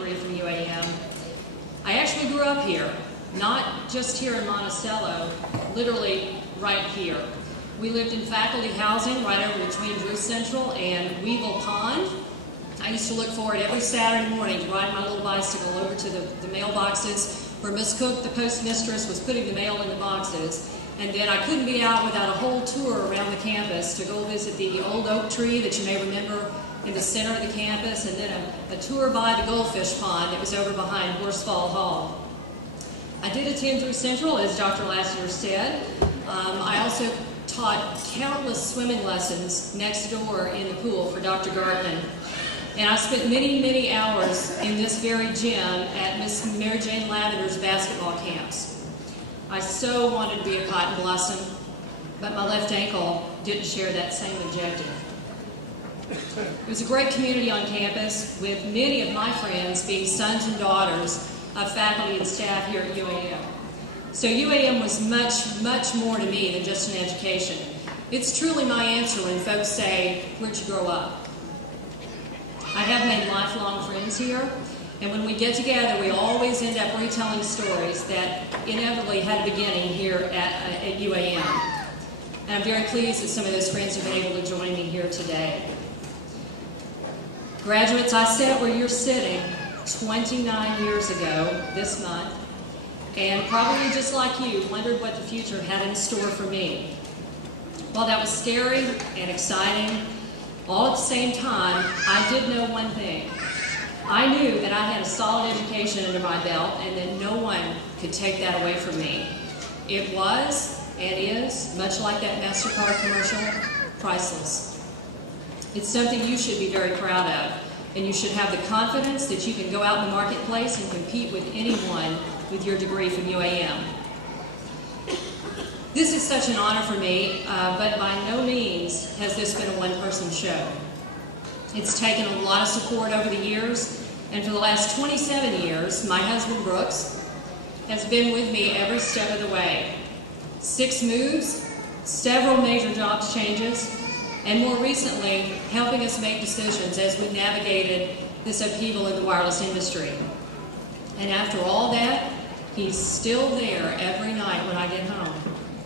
degree from UAM. I actually grew up here, not just here in Monticello, literally right here. We lived in faculty housing right over between Drew Central and Weevil Pond. I used to look forward every Saturday morning to ride my little bicycle over to the mailboxes where Miss Cook, the postmistress, was putting the mail in the boxes. And then I couldn't be out without a whole tour around the campus to go visit the old oak tree that you may remember in the center of the campus, and then a tour by the goldfish pond that was over behind Horsefall Hall. I did attend Drew Central, as Dr. Lassiter said. I also taught countless swimming lessons next door in the pool for Dr. Gartman. And I spent many, many hours in this very gym at Miss Mary Jane Lavender's basketball camps. I so wanted to be a cotton blossom, but my left ankle didn't share that same objective. It was a great community on campus, with many of my friends being sons and daughters of faculty and staff here at UAM. So UAM was much, much more to me than just an education. It's truly my answer when folks say, "Where'd you grow up?" I have made lifelong friends here, and when we get together, we always end up retelling stories that inevitably had a beginning here at UAM. And I'm very pleased that some of those friends have been able to join me here today. Graduates, I sat where you're sitting 29 years ago this month, and probably just like you, wondered what the future had in store for me. While that was scary and exciting, all at the same time, I did know one thing. I knew that I had a solid education under my belt and that no one could take that away from me. It was, and is, much like that MasterCard commercial, priceless. It's something you should be very proud of, and you should have the confidence that you can go out in the marketplace and compete with anyone with your degree from UAM. This is such an honor for me, but by no means has this been a one-person show. It's taken a lot of support over the years, and for the last 27 years, my husband Brooks has been with me every step of the way. 6 moves, several major jobs changes, and more recently, helping us make decisions as we navigated this upheaval in the wireless industry. And after all that, he's still there every night when I get home.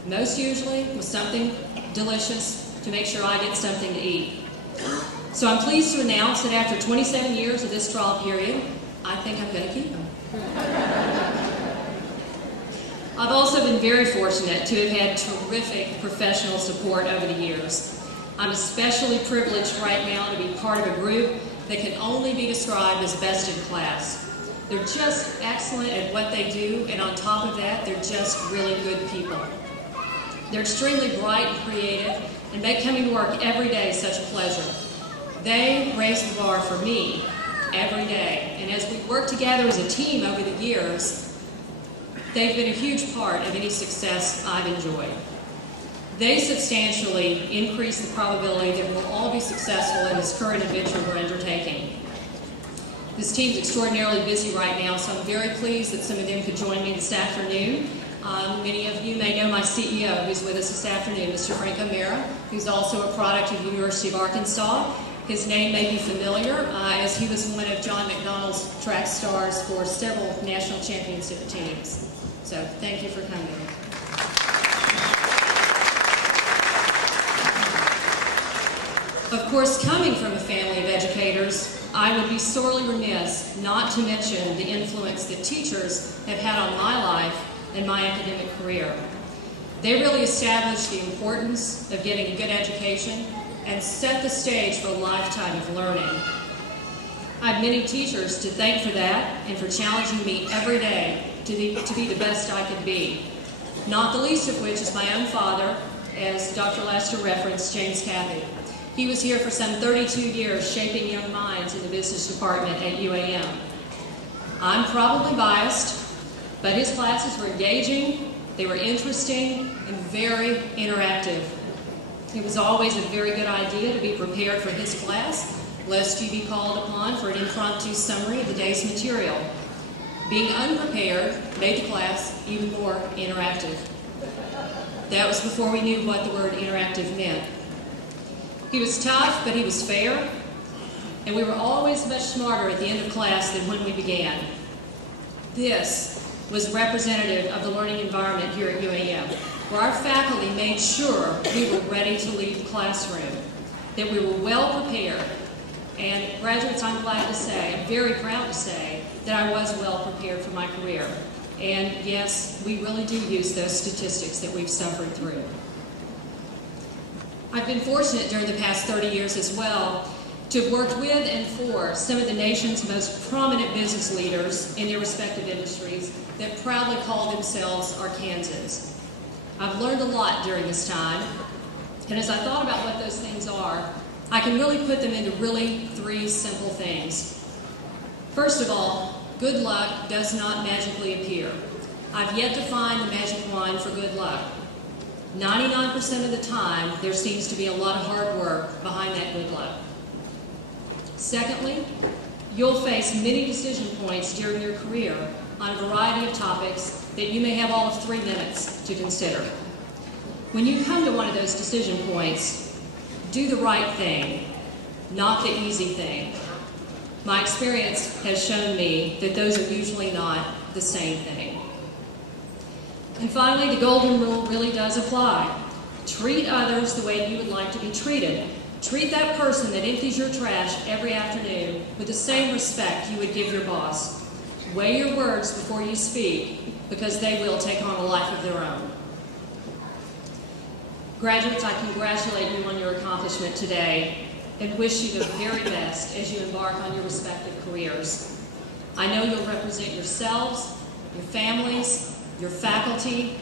Most usually with something delicious to make sure I get something to eat. So I'm pleased to announce that after 27 years of this trial period, I think I'm going to keep him. I've also been very fortunate to have had terrific professional support over the years. I'm especially privileged right now to be part of a group that can only be described as best in class. They're just excellent at what they do, and on top of that, they're just really good people. They're extremely bright and creative, and make coming to work every day such a pleasure. They raise the bar for me every day, and as we work together as a team over the years, they've been a huge part of any success I've enjoyed. They substantially increase the probability that we'll all be successful in this current adventure we're undertaking. This team's extraordinarily busy right now, so I'm very pleased that some of them could join me this afternoon. Many of you may know my CEO, who's with us this afternoon, Mr. Frank O'Mara, who's also a product of the University of Arkansas. His name may be familiar, as he was one of John McDonald's track stars for several national championship teams. So thank you for coming. Of course, coming from a family of educators, I would be sorely remiss not to mention the influence that teachers have had on my life and my academic career. They really established the importance of getting a good education and set the stage for a lifetime of learning. I have many teachers to thank for that and for challenging me every day to be the best I could be. Not the least of which is my own father, as Dr. Lester referenced, James Cathey. He was here for some 32 years shaping young minds in the business department at UAM. I'm probably biased, but his classes were engaging, they were interesting, and very interactive. It was always a very good idea to be prepared for his class, lest you be called upon for an impromptu summary of the day's material. Being unprepared made the class even more interactive. That was before we knew what the word interactive meant. He was tough, but he was fair. and we were always much smarter at the end of class than when we began. This was representative of the learning environment here at UAM, where our faculty made sure we were ready to leave the classroom, that we were well prepared. And graduates, I'm glad to say, I'm very proud to say, that I was well prepared for my career. And yes, we really do use those statistics that we've suffered through. I've been fortunate during the past 30 years as well to have worked with and for some of the nation's most prominent business leaders in their respective industries that proudly call themselves Arkansans. I've learned a lot during this time, and as I thought about what those things are, I can really put them into really 3 simple things. First of all, good luck does not magically appear. I've yet to find the magic wand for good luck. 99% of the time, there seems to be a lot of hard work behind that good luck. Secondly, you'll face many decision points during your career on a variety of topics that you may have all of 3 minutes to consider. When you come to one of those decision points, do the right thing, not the easy thing. My experience has shown me that those are usually not the same thing. And finally, the golden rule really does apply. Treat others the way you would like to be treated. Treat that person that empties your trash every afternoon with the same respect you would give your boss. Weigh your words before you speak, because they will take on a life of their own. Graduates, I congratulate you on your accomplishment today and wish you the very best as you embark on your respective careers. I know you'll represent yourselves, your families, your faculty,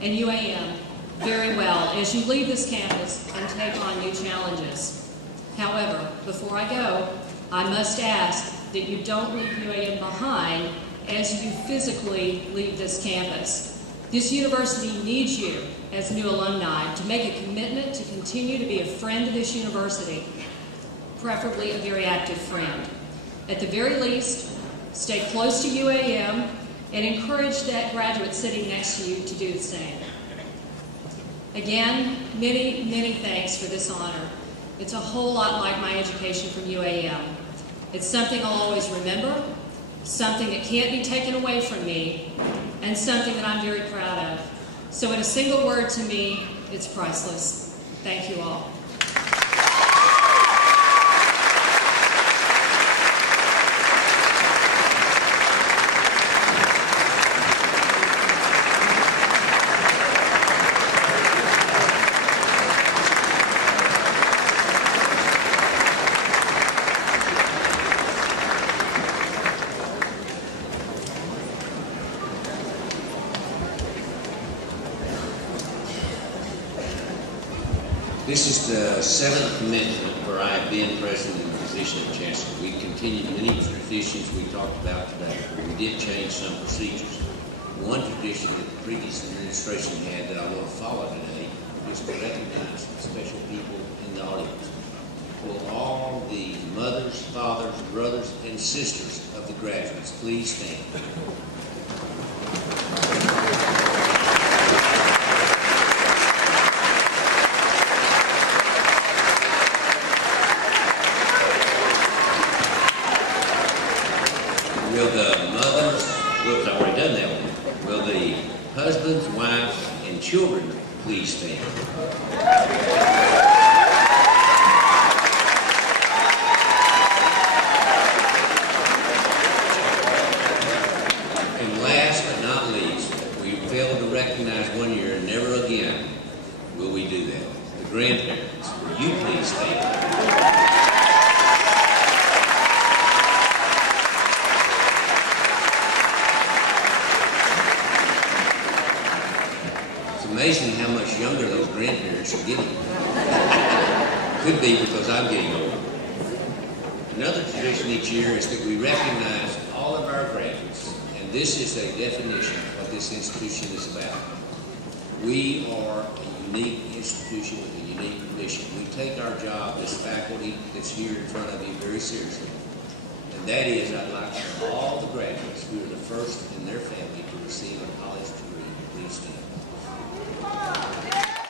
and UAM very well as you leave this campus and take on new challenges. However, before I go, I must ask that you don't leave UAM behind as you physically leave this campus. This university needs you as new alumni to make a commitment to continue to be a friend of this university, preferably a very active friend. At the very least, stay close to UAM and encourage that graduate sitting next to you to do the same. Again, many, many thanks for this honor. It's a whole lot like my education from UAM. It's something I'll always remember, something that can't be taken away from me, and something that I'm very proud of. So in a single word to me, it's priceless. Thank you all. This is the 7th commencement where I have been president in the position of chancellor. We continued many traditions we talked about today. We did change some procedures. One tradition that the previous administration had that I want to follow today is to recognize special people in the audience. Will all the mothers, fathers, brothers, and sisters of the graduates please stand? Will the mothers, I've already done that one. Will the husbands, wives, and children please stand? And last but not least, we failed to recognize one year and never again will we do that. The grandparents, will you please stand? Amazing how much younger those grandparents are getting. Could be because I'm getting older. Another tradition each year is that we recognize all of our graduates, and this is a definition of what this institution is about. We are a unique institution with a unique mission. We take our job as faculty that's here in front of you very seriously. And that is, I'd like for all the graduates who are the first in their family to receive a college degree, please stand.